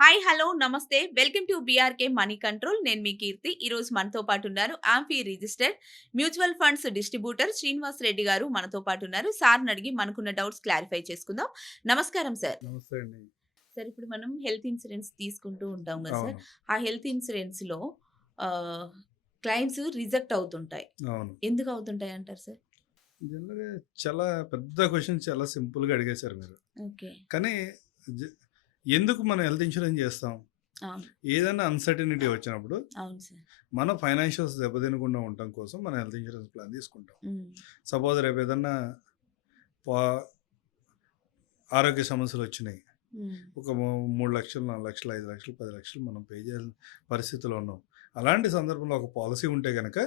Hi, hello, నమస్తే. Welcome to BRK money control. నేను మీ కీర్తి. ఈరోజు మనతో పాటున్నారు AMFI registered mutual funds distributor Srinivas Reddy గారు మనతో పాటున్నారు. సార్‌ని అడిగి మనకున్న డౌట్స్ క్లారిఫై చేసుకుందాం. నమస్కారం సార్. నమస్తే అండి. సార్, ఇప్పుడు మనం హెల్త్ ఇన్సూరెన్స్ తీసుకుంటూ ఉంటాం గదా సార్. అవును. ఆ హెల్త్ ఇన్సూరెన్స్‌లో ఆహ్, క్లెయిమ్స్ రిజెక్ట్ అవుతుంటాయి. అవును. ఎందుకు అవుతుంటాయి అంటారు సార్? జనరల్‌గా చాలా పెద్ద క్వెషన్ చాలా సింపుల్‌గా అడిగేశారు మీరు. ఓకే. కానీ జ ఎందుకు మనం హెల్త్ ఇన్స్యూరెన్స్ చేస్తాం? అవును. ఏదైనా అన్‌సర్టెనిటీ వచ్చినప్పుడు అవును సార్. మన ఫైనాన్షియల్స్ దెబ్బతినకుండా ఉండటం కోసం మనం హెల్త్ ఇన్స్యూరెన్స్ ప్లాన్ తీసుకుంటాం. హ్మ్. సపోజ్ రేపు ఏదన్నా పా ఆరోగ్య సమస్యలొచ్చినాయి. హ్మ్. ఒక 3,00,000, 4,00,000, 5,00,000, 10,00,000 మనం పే చేయాల్సిన పరిస్థితిలో ఉన్నాం. అలాంటి సందర్భంలో ఒక పాలిసీ ఉంటే గనక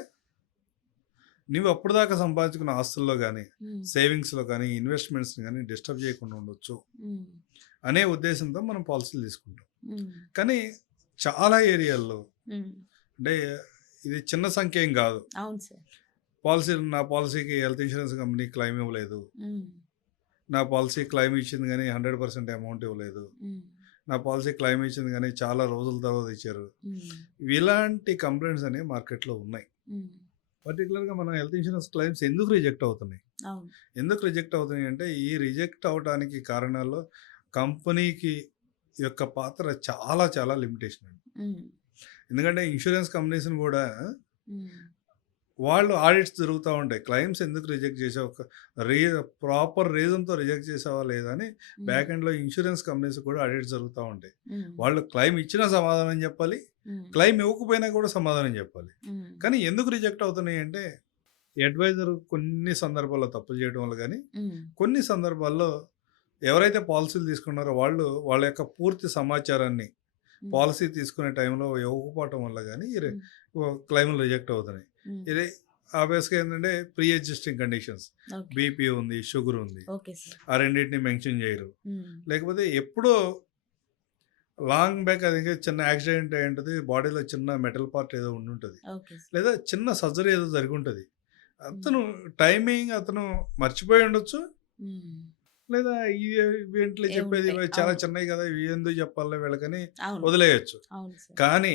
నువ్వు అప్పటిదాకా సంపాదించుకున్న ఆస్తుల్లో గానీ, హ్మ్. సేవింగ్స్‌లో గానీ, ఇన్వెస్ట్‌మెంట్స్‌ని గానీ డిస్టర్బ్ చేయకుండా ఉండొచ్చు హ్మ్. అనే ఉద్దేశంతో మనం పాలిసీలు తీసుకుంటాం. హ్మ్. కానీ చాలా ఏరియాల్లో హ్మ్. అంటే ఇది చిన్న సంఖ్య ఏం గాదు. అవును సార్. నా పాలిసీకి హెల్త్ ఇన్స్యూరెన్స్ కంపెనీ క్లెయిమ్ ఇవ్వలేదు. హ్మ్. నా పాలిసీ క్లెయిమ్ ఇచ్చింది గానీ 100% అమౌంట్ ఇవ్వలేదు. హ్మ్. నా పాలిసీ క్లెయిమ్ ఇచ్చింది గానీ చాలా రోజుల తర్వాత ఇచ్చారు. హ్మ్. ఇలాంటి కంప్లెయింట్స్ అనేవి మార్కెట్‌లో ఉన్నాయి. హ్మ్. పర్టిక్యులర్‌గా మన హెల్త్ ఇన్స్యూరెన్స్ క్లెయిమ్స్ ఎందుకు రిజెక్ట్ అవుతున్నాయి? అవును. ఎందుకు రిజెక్ట్ అవుతున్నాయి అంటే, ఈ రిజెక్ట్ అవ్వటానికి కారణాల్లో కంపెనీకి యొక్క పాత్ర చాలా చాలా లిమిటేషన్ అండి. హ్మ్. ఎందుకంటే ఇన్సూరెన్స్ కంపెనీస్‌ని గూడా హ్మ్. వాళ్ళు ఆడిట్స్ జరుగుతా ఉంటాయి. క్లెయిమ్స్ ఎందుకు రిజెక్ట్ చేసావు? రీ ప్రాపర్ రీజన్‌తో రిజెక్ట్ చేసావా లేదా అని హ్మ్. బ్యాక్ ఎండ్‌లో ఇన్సూరెన్స్ కంపెనీస్ కూడా ఆడిట్స్ జరుగుతా ఉంటాయి. హ్మ్. వాళ్ళు క్లెయిమ్ ఇచ్చినా సమాధానం చెప్పాలి. హ్మ్. క్లెయిమ్ ఇవ్వకపోయినా కూడా సమాధానం చెప్పాలి. హ్మ్. కానీ ఎందుకు రిజెక్ట్ అవుతున్నాయి అంటే, అడ్వైజర్ కొన్ని సందర్భాల్లో తప్పులు చేయడం వల్ల గాని, హ్మ్. కొన్ని సందర్భాల్లో ఎవరైతే పాలిసీలు తీసుకున్నారో వాళ్ళు వాళ్ళ యొక్క పూర్తి సమాచారాన్ని హ్మ్. పాలిసీ తీసుకునే టైంలో ఇవ్వకపోవటం వల్ల గానీ హ్మ్. క్లెయిమ్‌లు రిజెక్ట్ అవుతున్నాయి. హ్మ్. ఇది ఆబ్వియస్‌గా ఏంటంటే pre existing conditions. Okay. BP ఉంది, షుగర్ ఉంది. Okay sir. ఆ రెండిటిని మెన్షన్ చేయరు. హ్మ్. లేకపోతే ఎప్పుడో లాంగ్ బ్యాక్ అది చిన్న యాక్సిడెంట్ అయ్యి ఉంటది. బాడీలో చిన్న మెటల్ పార్ట్ ఏదో ఉండుంటది. Okay sir. లేదా చిన్న సర్జరీ ఏదో జరిగుంటది. హ్మ్. అతను టైమింగ్ అతను మర్చిపోయి ఉండొచ్చు. హ్మ్. లేదా ఈవెంట్లు చెప్పేది ఉంటాయి. ఇవి చాలా అవును. చిన్నయి కదా! ఇవి ఎందుకు చెప్పాలిలే వీళ్ళకని అవును. వదిలేయొచ్చు. అవును సార్. కానీ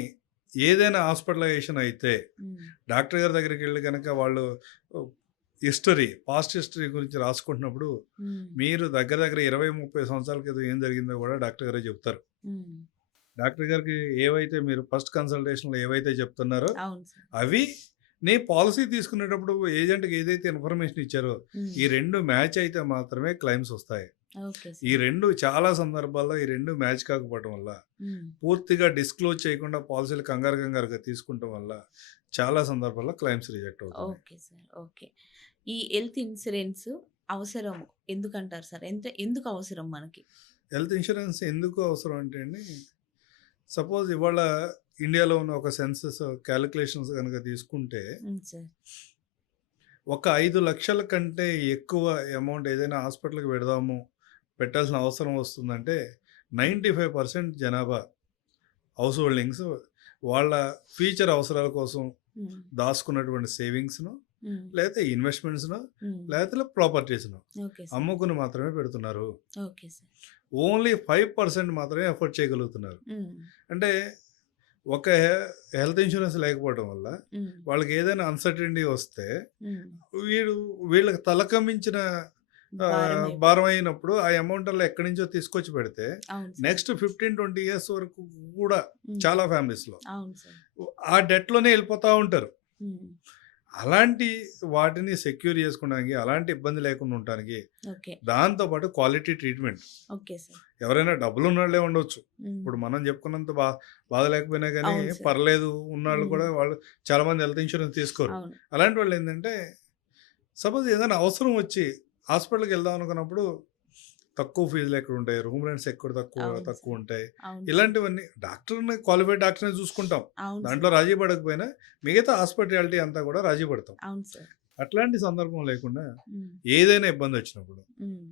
ఏదైనా హాస్పిటలైజేషన్ అయితే హ్మ్. డాక్టర్ గారి దగ్గరికెళ్ళి గనక వాళ్ళు ఆహ్, పాస్ట్ హిస్టరీ గురించి రాసుకుంటున్నప్పుడు హ్మ్. మీరు దగ్గర దగ్గర 20, 30 సంవత్సరాల క్రితం ఏం జరిగిందో గూడా డాక్టర్ గారే చెప్తారు. హ్మ్. డాక్టర్ గారికి ఏవైతే మీరు ఫస్ట్ కన్సల్టేషన్‌లో ఏవైతే చెప్తున్నారో అవును సార్. అవి నీ పాలిసీ తీసుకునేటప్పుడు ఏజెంట్‌కి ఏదైతే ఇన్ఫర్మేషన్ ఇచ్చారో హ్మ్. ఈ 2 మ్యాచ్ అయితే మాత్రమే క్లెయిమ్స్ వస్తాయి. ఓకే ఈ సార్. 2 చాలా సందర్భాల్లో ఈ 2 మ్యాచ్ కాకపోవటం వల్ల, హ్మ్. పూర్తిగా డిస్క్లోజ్ చేయకుండా పాలిసీలు కంగారుగా తీసుకుంటం వల్ల, చాలా సందర్భాల్లో క్లెయిమ్స్ రిజెక్ట్ అవుతున్నాయి. Okay sir. ఓకే. ఈ హెల్త్ ఇన్సూరెన్స్ అవసరం ఎందుకంటారు సార్? ఎందుకు అవసరం మనకి? హెల్త్ ఇన్స్యూరెన్స్ ఎందుకు అవసరం అంటే అండి, సపోజ్ ఇవాళ ఇండియాలో ఉన్న ఒక సెన్సస్ కాలిక్యులేషన్స్ గనక తీసుకుంటే, హ్మ్. సార్. ఒక 5,00,000 కంటే ఎక్కువ అమౌంట్ ఏదైనా హాస్పిటల్‌కి పెట్టాల్సిన అవసరం వస్తుందంటే, 95% జనాభా హౌస్ హోల్డింగ్స్ వాళ్ళ ఫ్యూచర్ అవసరాల కోసం హ్మ్. దాసుకున్నటువంటి సేవింగ్స్‌ను, హ్మ్. లేతే ఇన్వెస్ట్‌మెంట్స్‌ను, హ్మ్. లేతే ప్రాపర్టీస్‌ను ఓకే సార్. అమ్ముకుని మాత్రమే పెడుతున్నారు. Okay sir. ఓన్లీ 5% మాత్రమే అఫోర్డ్ చేయగలుగుతున్నారు. హ్మ్. అంటే ఒక హెల్త్ ఇన్స్యూరెన్స్ లేకపోవడం వల్ల హ్మ్. వాళ్ళకి ఏదైనా అన్‌సర్టెనిటీ వస్తే హ్మ్. వీడు వీళ్ళకి తలకమించిన భారం భారమైపోతుంది. అయినప్పుడు ఆ అమౌంట్ అలా ఎక్కడి నుంచో తీసుకొచ్చి పెడితే అవును సార్. నెక్స్ట్ 15, 20 ఇయర్స్ వరకు కూడా హ్మ్. చాలా ఫ్యామిలీస్‌లో అవును సార్. ఆ డెట్‌లోనే ఎళ్ళిపోతా ఉంటారు. హ్మ్. అలాంటి వాటిని సెక్యూర్ చేసుకోవడానికి, అలాంటి ఇబ్బంది లేకుండా ఉండటానికి, ఓకే. దాంతో పాటు క్వాలిటీ ట్రీట్‌మెంట్. Okay sir. ఎవరైనా డబ్బులున్నోళ్ళే ఉండొచ్చు. హ్మ్. ఇప్పుడు మనం చెప్పుకున్నంత బాధ లేకపోయినా గానీ, అవును సార్. పర్లేదు ఉన్నోళ్ళు హ్మ్. కూడా వాళ్ళు చాలామంది హెల్త్ ఇన్స్యూరెన్స్ తీసుకోరు. అవును. అలాంటి వాళ్ళేందంటే, సపోజ్ ఏదైనా అవసరం వచ్చి హాస్పిటల్‌కెళ్దాం అనుకున్నప్పుడు తక్కువ ఫీజులెక్కడుంటాయి, రూమ్ రెంట్స్ అవును సార్. తక్కువుంటాయి. అవును సార్. ఇలాంటివన్నీ క్వాలిఫైడ్ డాక్టర్‌నే చూసుకుంటాం. అవును దాంట్లో సార్. రాజీ పడకపోయినా, మిగతా హాస్పిటాలిటీ అంతా కూడా రాజీ పడతాం. అవును సార్. అట్లాంటి సందర్భం లేకుండా హ్మ్. ఏదైనా ఇబ్బందొచ్చినప్పుడు హ్మ్.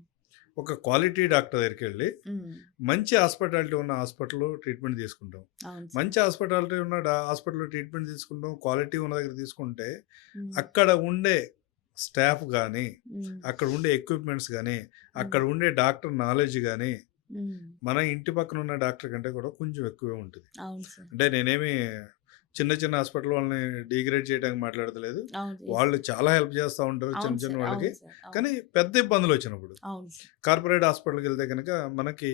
ఒక క్వాలిటీ డాక్టర్ దగ్గరికెళ్ళి హ్మ్. మంచి హాస్పిటాలిటీ ఉన్న హాస్పిటల్‌లో ట్రీట్మెంట్ తీసుకుంటాం. అవును సార్. మంచి హాస్పిటాలిటీ ఉన్న హాస్పిటల్‌లో ట్రీట్మెంట్ తీసుకుంటాం. క్వాలిటీ ఉన్న దగ్గర తీసుకుంటే హ్మ్. అక్కడ ఉండే స్టాఫ్ గానీ, హ్మ్. అక్కడ ఉండే ఎక్విప్‌మెంట్స్ గానీ, హ్మ్. అక్కడ ఉండే డాక్టర్ నాలెడ్జ్ గానీ, హ్మ్. మన ఇంటి పక్కన ఉన్న డాక్టర్ కంటే కూడా కొంచెం ఎక్కువే ఉంటుంది. అవును సార్. అంటే నేనేమి చిన్న చిన్న హాస్పిటల్ వాళ్ళని డిగ్రేడ్ చేయడానికి మాట్లాడతలేదు. అవును. యెస్ వాళ్ళు సార్. చాలా హెల్ప్ చేస్తా ఉంటారు చిన్న అవును చిన్న సార్. వాళ్ళకి. అవును సార్. అవును. కానీ పెద్ద ఇబ్బందులు వచ్చినప్పుడు అవును సార్. కార్పొరేట్ హాస్పిటల్‌కి వెళ్తే గనక మనకి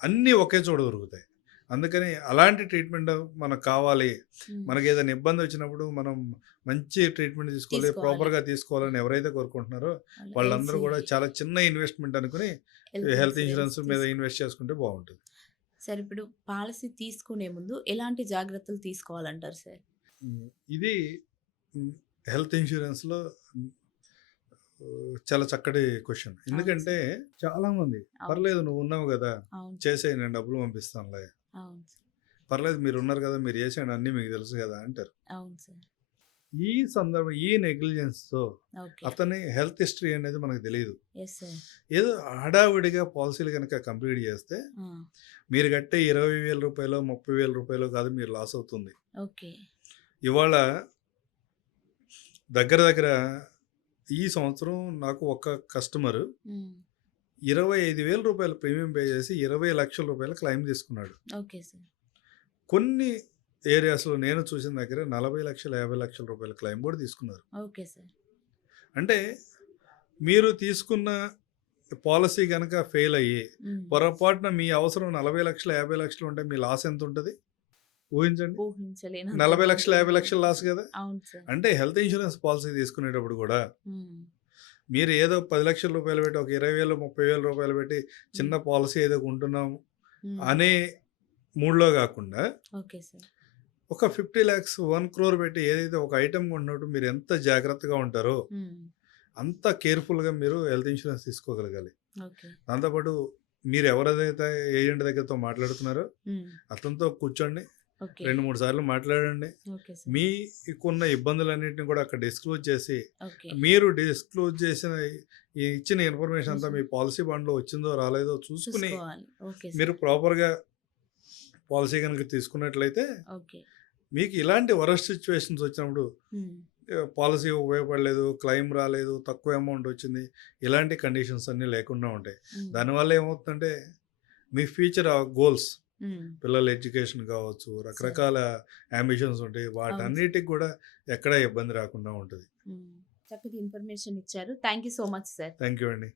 అన్నీ ఒకే చోట దొరుకుతాయి. అందుకని అలాంటి ట్రీట్మెంట్ మనకు కావాలి. హ్మ్. మనకేదైనా ఇబ్బంది వచ్చినప్పుడు మనం మంచి ట్రీట్మెంట్ తీసుకోవాలి, తీసుకోవాలి. ప్రాపర్‌గా తీసుకోవాలని ఎవరైతే కోరుకుంటున్నారో వాళ్ళందరూ ఎల్‌సీ కూడా చాలా చిన్న ఇన్వెస్ట్‌మెంట్ అనుకుని హెల్త్ ఇన్స్యూరెన్స్ మీద తీసుకోవాలి. ఇన్వెస్ట్ చేసుకుంటే బావుంటది. సార్ ఇప్పుడు పాలిసీ తీసుకునే ముందు ఎలాంటి జాగ్రత్తలు తీసుకోవాలంటారు సార్? హ్మ్. ఇది హ్మ్. హెల్త్ ఇన్స్యూరెన్స్‌లో హ్మ్. చాలా చక్కటి క్వెషన్. అవును ఎందుకంటే సార్. చాలామంది అవును. పర్లేదు నువ్వున్నావు గదా! అవును సార్. చేసేయి నేను డబ్బులు పంపిస్తానులే. అవును సార్. పర్లేదు మీరున్నారు గదా! మీరు చేసేయండి అన్నీ మీకు తెలుసు గదా! అంటారు. అవును సార్. ఈ సందర్భం ఈ నెగ్లిజెన్స్‌తో ఓకే. అతని హెల్త్ హిస్టరీ అనేది మనకు తెలీదు. Yes sir. ఏదో హడావిడిగా పాలిసీలు గనక కంప్లీట్ చేస్తే ఆ! మీరు కట్టే రూ. 20,000 రూ. 30,000 కాదు మీరు లాస్ అవుతుంది. ఓకే. ఇవాళ దగ్గర దగ్గర ఈ సంవత్సరం నాకు ఒక కస్టమరు హ్మ్. రూ. 25,000 ప్రీమియం పే చేసి రూ. 20,00,000 క్లెయిమ్ తీసుకున్నాడు. Okay sir. కొన్ని ఏరియాస్‌లో నేను చూసిన దగ్గర 40,00,000, 50,00,000 క్లెయిమ్ కూడా తీసుకున్నారు. Okay sir. అంటే మీరు తీసుకున్న పాలిసీ గనక ఫెయిల్ అయ్యి హ్మ్. పొరపాటున మీ అవసరం 40,00,000, 50,00,000 ఉంటే మీ లాస్ ఎంత ఉంటది? ఊహించండి. ఊహించలేనంతగా 40,00,000, ఉంటుంది. 50,00,000 లాస్ కదా! అవును సార్. అంటే హెల్త్ ఇన్స్యూరెన్స్ పాలిసీ తీసుకునేటప్పుడు కూడా హ్మ్. మీరు ఏదో రూ. 10,00,000 పెట్టి ఒక 20,000, రూ. 30,000 పెట్టి చిన్న హ్మ్. పాలిసీ ఏదో కొంటున్నాం హ్మ్. అనే మూడ్‌లో గాకుండా ఓకే సార్. ఒక 50,00,000, 1,00,00,000 పెట్టి ఏదైతే ఒక ఐటెమ్ కొంటున్నప్పుడు మీరు ఎంత జాగ్రత్తగా ఉంటారో హ్మ్. అంత కేర్‌ఫుల్‌గా మీరు హెల్త్ ఇన్స్యూరెన్స్ తీసుకోగలగాలి. ఓకే. దాంతో పాటు మీరు ఎవరైతే ఏజెంట్ దగ్గరతో మాట్లాడుతున్నారో హ్మ్. అతనితో కూర్చోండి. ఓకే. 2, 3 సార్లు మాట్లాడండి. Okay sir. మీకున్న ఇబ్బందులన్నిటిని కూడా అక్కడ డిస్క్లోజ్ చేసి, ఓకే. మీరు డిస్క్లోజ్ చేసిన ఈ ఇచ్చిన ఇన్ఫర్మేషన్ అంతా మీ పాలిసీ బాండ్‌లో వచ్చిందో రాలేదో చూసుకొని, చూసుకోవాలి. ఓకే మీరు సార్. ప్రాపర్‌గా పాలిసీ గనుక తీసుకున్నట్లయితే, ఓకే. మీకు ఇలాంటి వరస్ట్ సిట్యుయేషన్స్ వచ్చినప్పుడు హ్మ్. పాలిసీ ఉపయోగపడలేదు, క్లెయిమ్ రాలేదు, తక్కువ అమౌంట్ వచ్చింది. ఇలాంటి కండిషన్స్ అన్నీ లేకుండా ఉంటాయి. హ్మ్. దానివల్ల ఏమవుతుందంటే, మీ ఫ్యూచర్ గోల్స్ హ్మ్. పిల్లల ఎడ్యుకేషన్ కావచ్చు, సార్. రకరకాల యాంబిషన్స్ ఉంటాయి. అవును సార్. వాటన్నిటికి కూడా ఎక్కడ ఇబ్బంది రాకుండా ఉంటది. హ్మ్. చక్కటి ఇన్ఫర్మేషన్ ఇచ్చారు. Thank you so much sir. Thank you అండి.